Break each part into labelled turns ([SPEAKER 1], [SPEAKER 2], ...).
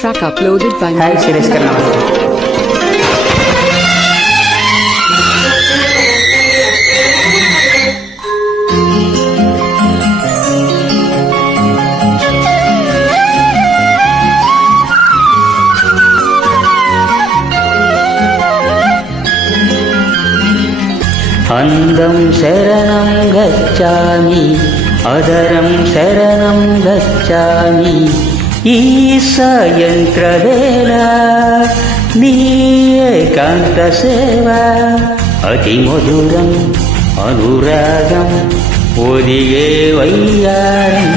[SPEAKER 1] track uploaded by
[SPEAKER 2] Thanks, Suresh Karnavati. अन्दं शरणं गच्छामि अदरं शरणं गच्छामि ಈ ಸಾಯಂತ್ರವೇಲ ನೀ ಏಕಾಂತ ಸೇವಾ ಅತಿ ಮಧುರಂ ಅನುರಾಗಂ ಒದಿಯೇ ವೈಯಾರಂ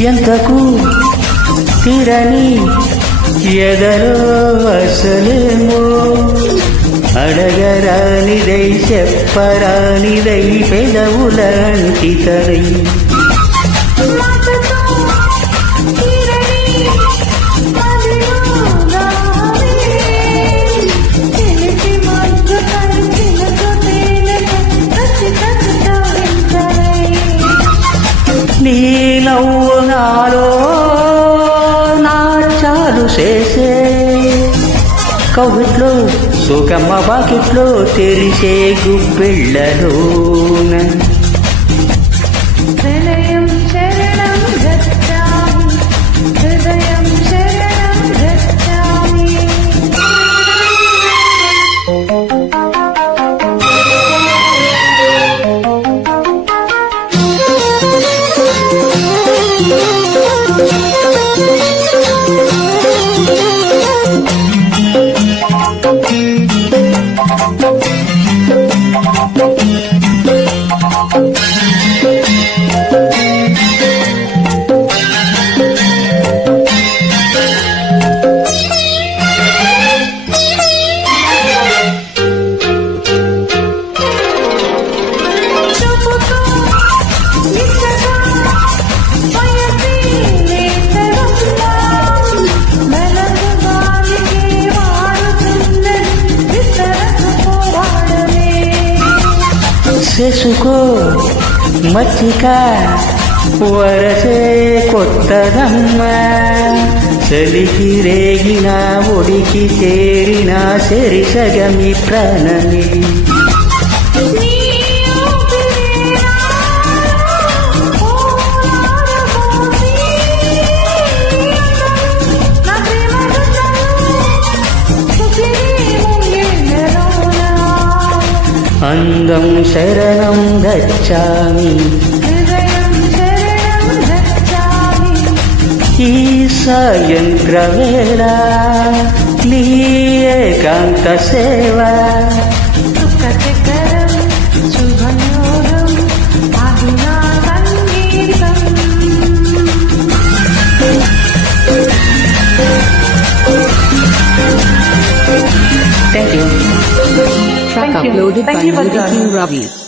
[SPEAKER 2] ఎంతకు తిరని ఎదలో అసలేమో అడగరానిదై చెప్పరానిదై పెదవులాంటి తరై నాట్యాలో నాట్యాలు చేసే. కవిట్లో సుఖమ్మ బాకెట్లో తెలిసే గుబ్బిళ్ళలో చేసుకో మచ్చిక వరసే కొత్తదమ్మ చలికి రేగిన ఒడికి చేరిన సెరిసగమి ప్రాణమి അന്തം ശരണം ഗച്ഛാമി ഈശായന്ത്രവേള നീയേകാന്ത സേവ
[SPEAKER 3] Thank you. Thank uploaded you. by Melody King Ravi.